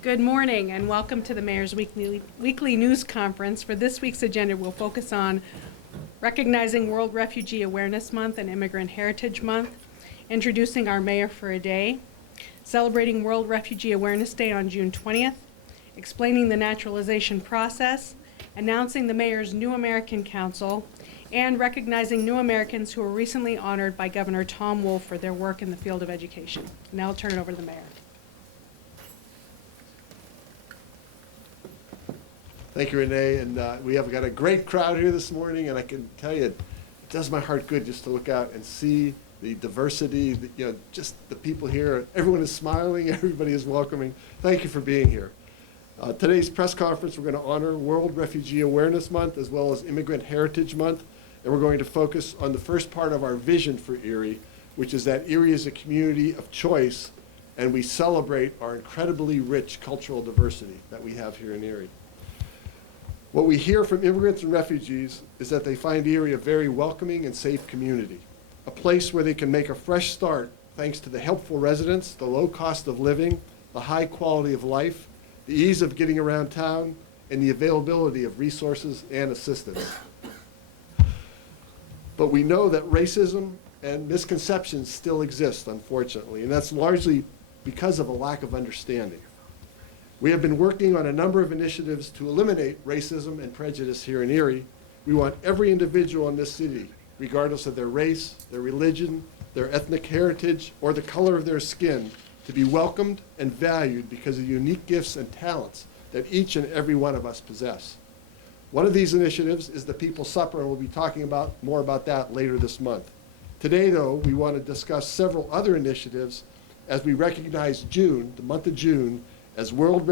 Good morning and welcome to the Mayor's Weekly News Conference. For this week's agenda, we'll focus on recognizing World Refugee Awareness Month and Immigrant Heritage Month, introducing our Mayor for a Day, celebrating World Refugee Awareness Day on June 20th, explaining the naturalization process, announcing the Mayor's New American Council, and recognizing new Americans who were recently honored by Governor Tom Wolf for their work in the field of education. Now I'll turn it over to the Mayor. Thank you, Renee, and we have got a great crowd here this morning, and I can tell you, it does my heart good just to look out and see the diversity, just the people here. Everyone is smiling, everybody is welcoming. Thank you for being here. Today's press conference, we're going to honor World Refugee Awareness Month as well as Immigrant Heritage Month, and we're going to focus on the first part of our vision for Erie, which is that Erie is a community of choice, and we celebrate our incredibly rich cultural diversity that we have here in Erie. What we hear from immigrants and refugees is that they find Erie a very welcoming and safe community, a place where they can make a fresh start thanks to the helpful residents, the low cost of living, the high quality of life, the ease of getting around town, and the availability of resources and assistance. But we know that racism and misconceptions still exist, unfortunately, and that's largely because of a lack of understanding. We have been working on a number of initiatives to eliminate racism and prejudice here in Erie. We want every individual in this city, regardless of their race, their religion, their ethnic heritage, or the color of their skin, to be welcomed and valued because of the unique gifts and talents that each and every one of us possess. One of these initiatives is the People's Supper, and we'll be talking more about that later this month. Today, though, we want to discuss several other initiatives as we recognize June, the month of June, as World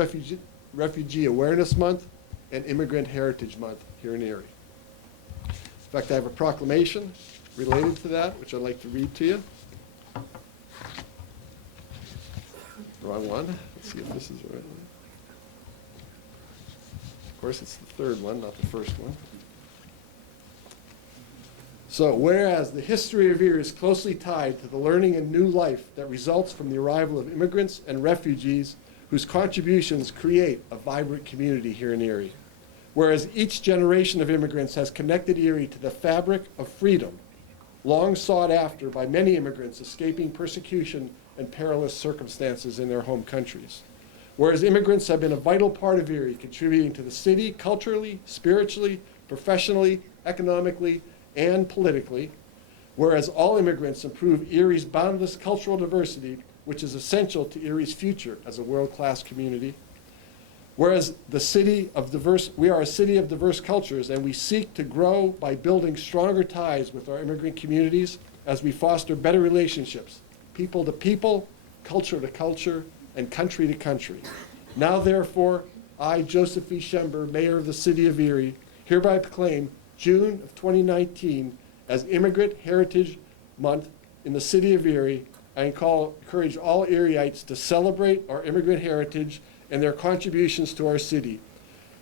Refugee Awareness Month and Immigrant Heritage Month here in Erie. In fact, I have a proclamation related to that, which I'd like to read to you. Wrong one. Let's see if this is the right one. Of course, it's the third one, not the first one. So, whereas the history of Erie is closely tied to the learning and new life that results from the arrival of immigrants and refugees whose contributions create a vibrant community here in Erie. Whereas each generation of immigrants has connected Erie to the fabric of freedom, long sought after by many immigrants escaping persecution and perilous circumstances in their home countries. Whereas immigrants have been a vital part of Erie, contributing to the city culturally, spiritually, professionally, economically, and politically. Whereas all immigrants improve Erie's boundless cultural diversity, which is essential to Erie's future as a world-class community. Whereas we are a city of diverse cultures, and we seek to grow by building stronger ties with our immigrant communities as we foster better relationships, people to people, culture to culture, and country to country. Now, therefore, I, Joseph E. Schember, Mayor of the City of Erie, hereby proclaim June of 2019 as Immigrant Heritage Month in the City of Erie. I encourage all Erieites to celebrate our immigrant heritage and their contributions to our city.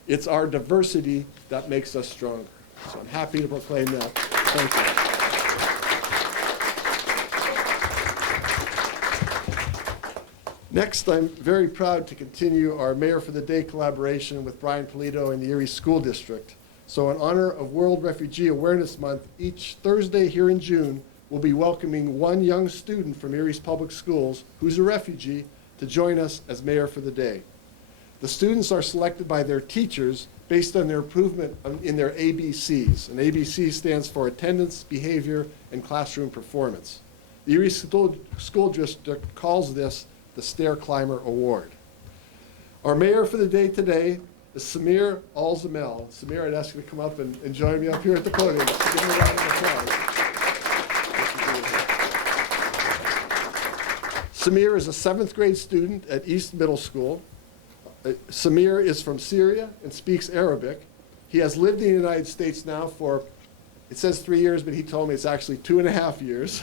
It's our diversity that makes us stronger. So I'm happy to proclaim that. Thank you. Next, I'm very proud to continue our Mayor for the Day collaboration with Brian Polito and the Erie School District. So in honor of World Refugee Awareness Month, each Thursday here in June, we'll be welcoming one young student from Erie's public schools who's a refugee to join us as Mayor for the Day. The students are selected by their teachers based on their improvement in their ABCs. And ABC stands for attendance, behavior, and classroom performance. The Erie School District calls this the Stair Climber Award. Our Mayor for the Day today is Samir Al-Zamel. Samir, I'd ask you to come up and join me up here at the podium. Give him a round of applause. Samir is a 7th grade student at East Middle School. Samir is from Syria and speaks Arabic. He has lived in the United States now for, it says 3 years, but he told me it's actually 2.5 years.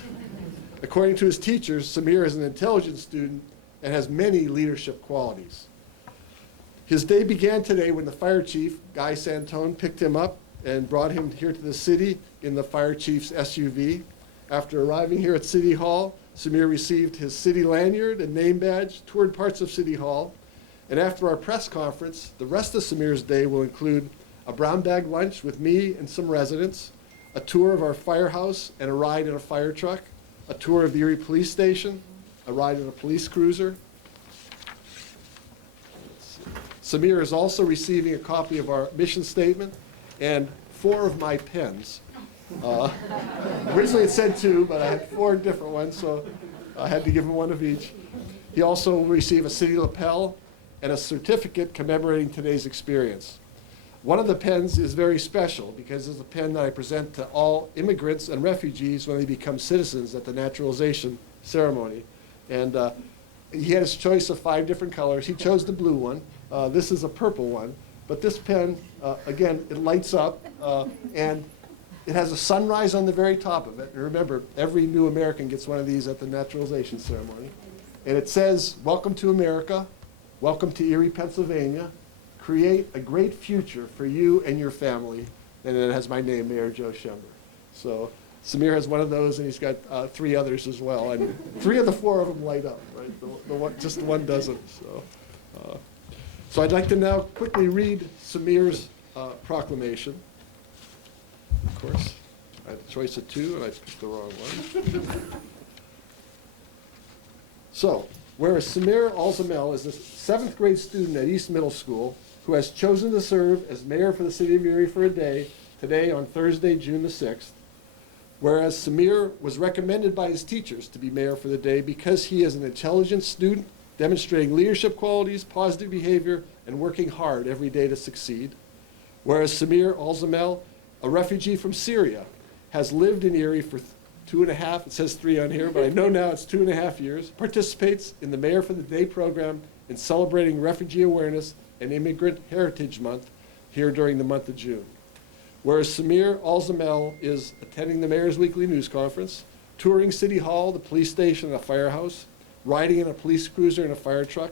According to his teachers, Samir is an intelligent student and has many leadership qualities. His day began today when the fire chief, Guy Santone, picked him up and brought him here to the city in the fire chief's SUV. After arriving here at City Hall, Samir received his city lanyard and name badge, toured parts of City Hall, And after our press conference, the rest of Samir's day will include a brown bag lunch with me and some residents, a tour of our firehouse and a ride in a fire truck, a tour of the Erie Police Station, a ride in a police cruiser. Samir is also receiving a copy of our mission statement and 4 of my pens. Originally it said 2, but I had 4 different ones, so I had to give him 1 of each. He also will receive a city lapel and a certificate commemorating today's experience. One of the pens is very special because it's a pen that I present to all immigrants and refugees when they become citizens at the naturalization ceremony. And he had his choice of 5 different colors. He chose the blue one. This is a purple one. But this pen, again, it lights up and it has a sunrise on the very top of it. And remember, every new American gets one of these at the naturalization ceremony. And it says, "Welcome to America. Welcome to Erie, Pennsylvania. Create a great future for you and your family." And it has my name, Mayor Joe Schember. So Samir has one of those, and he's got 3 others as well. And 3 of the 4 of them light up, right? Just the one doesn't. So I'd like to now quickly read Samir's proclamation. Of course, I had a choice of 2, and I picked the wrong one. So, whereas Samir Alzamel is a 7th grade student at East Middle School who has chosen to serve as mayor for the city of Erie for a day, today on Thursday, June the 6th, whereas Samir was recommended by his teachers to be mayor for the day because he is an intelligent student, demonstrating leadership qualities, positive behavior, and working hard every day to succeed, whereas Samir Alzamel, a refugee from Syria, has lived in Erie for 2.5, it says 3 on here, but I know now it's 2.5 years, participates in the Mayor for the Day program in celebrating Refugee Awareness and Immigrant Heritage Month here during the month of June. Whereas Samir Alzamel is attending the Mayor's Weekly News Conference, touring City Hall, the police station, and a firehouse, riding in a police cruiser and a fire truck,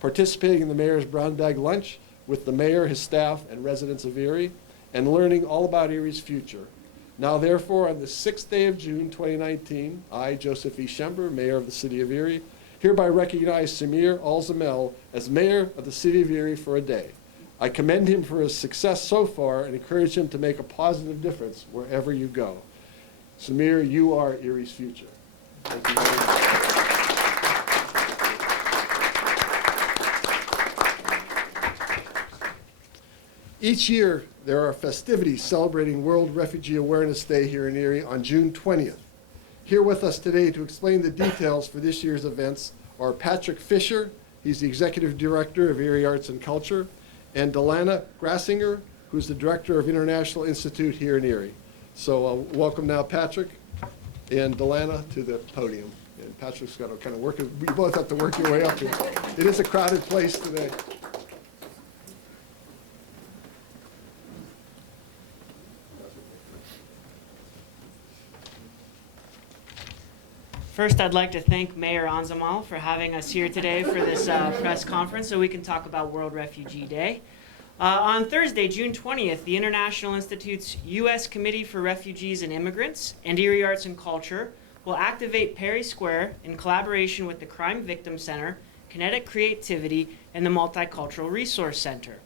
participating in the Mayor's Brown Bag Lunch with the Mayor, his staff, and residents of Erie, and learning all about Erie's future. Now, therefore, on the 6th day of June, 2019, I, Joseph E. Schember, Mayor of the City of Erie, hereby recognize Samir Alzamel as Mayor of the City of Erie for a day. I commend him for his success so far and encourage him to make a positive difference wherever you go. Samir, you are Erie's future. Thank you very much. Each year, there are festivities celebrating World Refugee Awareness Day here in Erie on June 20th. Here with us today to explain the details for this year's events are Patrick Fisher, he's the Executive Director of Erie Arts and Culture, and Delana Grassinger, who's the Director of International Institute here in Erie. So welcome now Patrick and Delana to the podium. And Patrick's got to kind of work, you both have to work your way up here. It is a crowded place today. First, I'd like to thank Mayor Alzamel for having us here today for this press conference so we can talk about World Refugee Day. On Thursday, June 20th, the International Institute's U.S. Committee for Refugees and Immigrants and Erie Arts and Culture will activate Perry Square in collaboration with the Crime Victim Center, Kinetic Creativity, and the Multicultural Resource Center.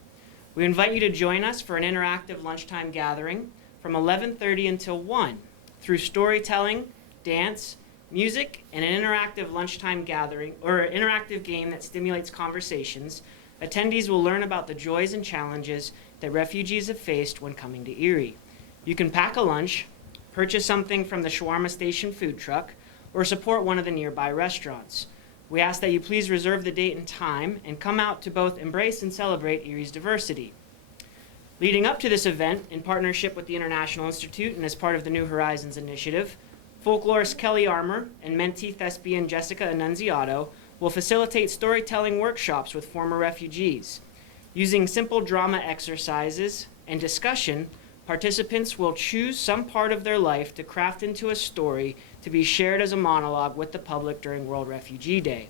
We invite you to join us for an interactive lunchtime gathering from 11:30 until 1 through storytelling, dance, music, and an interactive lunchtime gathering or an interactive game that stimulates conversations. Attendees will learn about the joys and challenges that refugees have faced when coming to Erie. You can pack a lunch, purchase something from the Shawarma Station food truck, or support one of the nearby restaurants. We ask that you please reserve the date and time and come out to both embrace and celebrate Erie's diversity. Leading up to this event, in partnership with the International Institute and as part of the New Horizons initiative, folklorist Kelly Armour and mentee thespian Jessica Annunziato will facilitate storytelling workshops with former refugees. Using simple drama exercises and discussion, participants will choose some part of their life to craft into a story to be shared as a monologue with the public during World Refugee Day.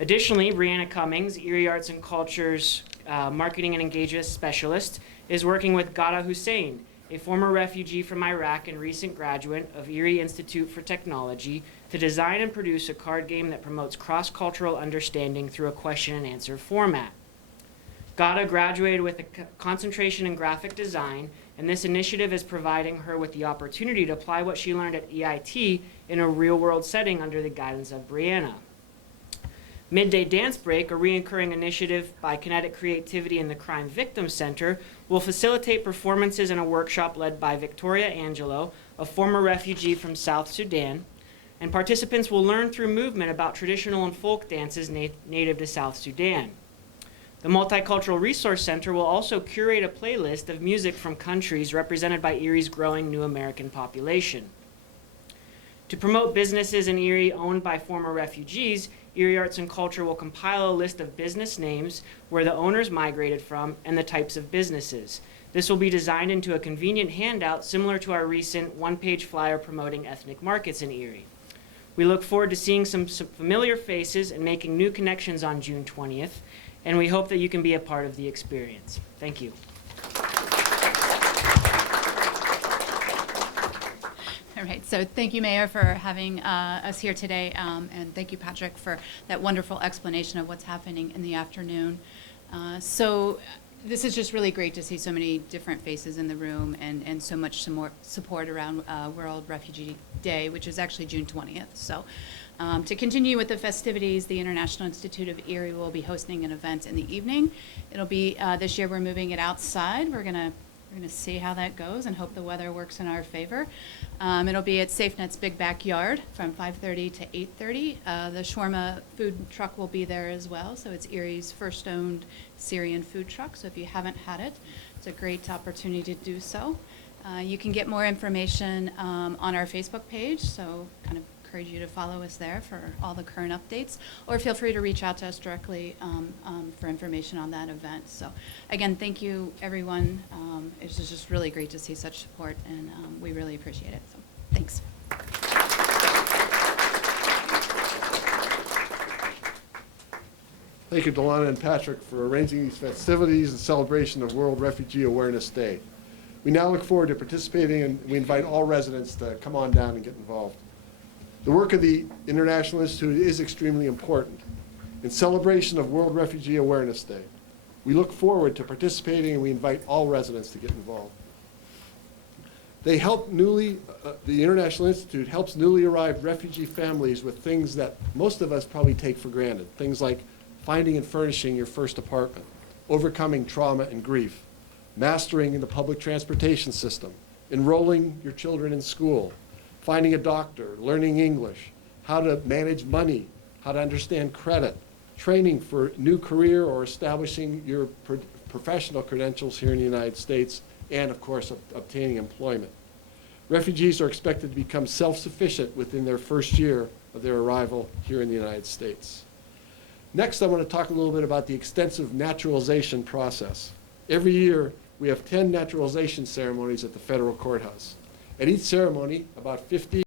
Additionally, Brianna Cummings, Erie Arts and Culture's marketing and engagement specialist, is working with Ghada Hussein, a former refugee from Iraq and recent graduate of Erie Institute for Technology, to design and produce a card game that promotes cross-cultural understanding through a question and answer format. Gada graduated with a concentration in graphic design, and this initiative is providing her with the opportunity to apply what she learned at EIT in a real-world setting under the guidance of Brianna. Midday Dance Break, a recurring initiative by Kinetic Creativity and the Crime Victims Center, will facilitate performances in a workshop led by Victoria Angelo, a former refugee from South Sudan, and participants will learn through movement about traditional and folk dances native to South Sudan. The Multicultural Resource Center will also curate a playlist of music from countries represented by Erie's growing new American population. To promote businesses in Erie owned by former refugees, Erie Arts and Culture will compile a list of business names, where the owners migrated from, and the types of businesses. This will be designed into a convenient handout similar to our recent one-page flyer promoting ethnic markets in Erie. We look forward to seeing some familiar faces and making new connections on June 20th, and we hope that you can be a part of the experience. Thank you. All right, so thank you, Mayor, for having us here today, and thank you, Patrick, for that wonderful explanation of what's happening in the afternoon. So this is just really great to see so many different faces in the room and so much support around World Refugee Day, which is actually June 20th. So to continue with the festivities, the International Institute of Erie will be hosting an event in the evening. It'll be, this year we're moving it outside. We're gonna see how that goes and hope the weather works in our favor. It'll be at SafeNet's Big Backyard from 5:30 to 8:30. The shawarma food truck will be there as well, so it's Erie's first owned Syrian food truck, so if you haven't had it, it's a great opportunity to do so. You can get more information on our Facebook page, so kind of encourage you to follow us there for all the current updates, or feel free to reach out to us directly for information on that event. So again, thank you, everyone. It's just really great to see such support, and we really appreciate it. So thanks. Thank you, Delana and Patrick, for arranging these festivities in celebration of World Refugee Awareness Day. We now look forward to participating, and we invite all residents to come on down and get involved. The work of the International Institute is extremely important. In celebration of World Refugee Awareness Day, we look forward to participating, and we invite all residents to get involved. They help the International Institute helps newly arrived refugee families with things that most of us probably take for granted. Things like finding and furnishing your first apartment, overcoming trauma and grief, mastering the public transportation system, enrolling your children in school, finding a doctor, learning English, how to manage money, how to understand credit, training for a new career or establishing your professional credentials here in the United States, and of course, obtaining employment. Refugees are expected to become self-sufficient within their first year of their arrival here in the United States. Next, I want to talk a little bit about the extensive naturalization process. Every year, we have 10 naturalization ceremonies at the federal courthouse. At each ceremony, about 50